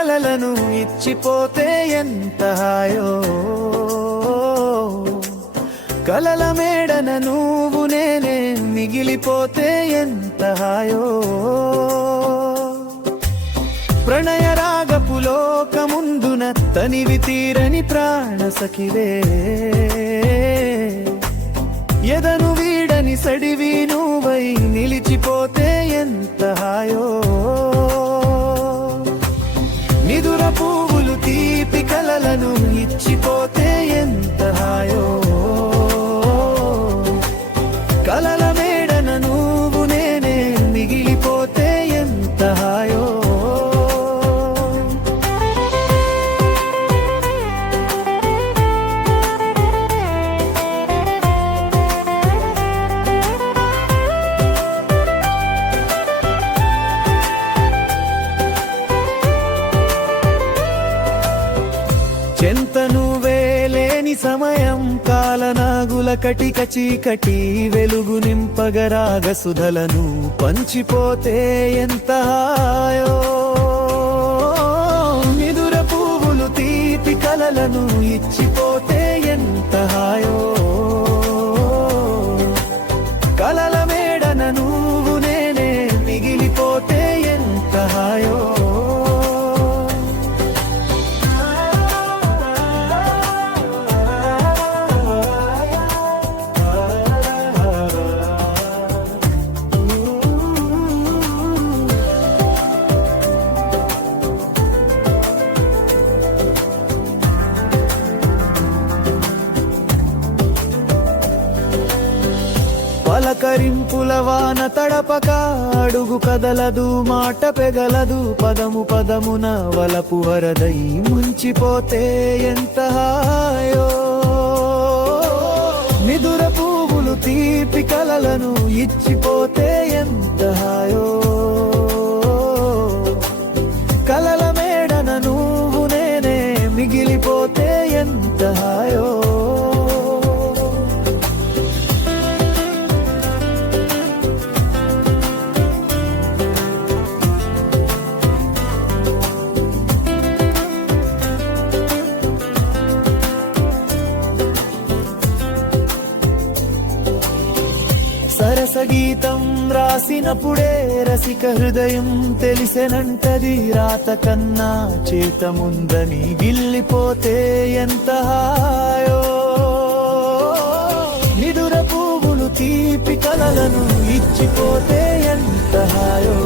కలలను ఇచ్చిపోతే ఎంత హాయో, కలల మేడన నువ్వు నేనే మిగిలిపోతే ఎంత హాయో, ప్రణయ రాగపు లోకముందున తనివి తీరని ప్రాణ సఖివే, ఎదను వీడని సడివి నువ్వై నిలిచిపోతే ఎంత హాయో, నిదుర పువ్వులు తీపి కలలను ఇచ్చిపోతే ఎంత హాయో, కలల మేడన నువ్వు నేనే మిగిలిపోతే ఎంత హాయో. చెంతను వేలేని సమయం కాలనాగుల కటిక చీకటి వెలుగు నింపగరాగ సుధలను పంచిపోతే ఎంత హాయో, నిదుర పువ్వులు తీపి కలలను ఇచ్చిపోతే ఎంత హాయో, కలల మేడన నువ్వు నేనే మిగిలిపోతే ఎంత హాయో. పలకరింపుల వాన తడపక అడుగు కదలదు, మాట పెగలదు, పదము పదమున వలపు వరదై ముంచిపోతే ఎంత హాయో, నిదుర పువ్వులు తీపి కలలను ఇచ్చిపోతే ఎంత హాయో, కలల మేడన నువ్వు నేనే మిగిలిపోతే ఎంత హాయో. సరసగీతం రాసినప్పుడే రసిక హృదయం తెలిసెనంటది, రాత కన్నా చేత ముందని గిల్లిపోతే ఎంత హాయో, నిదుర పువ్వులు తీపి కలలను ఇచ్చిపోతే ఎంత హాయో.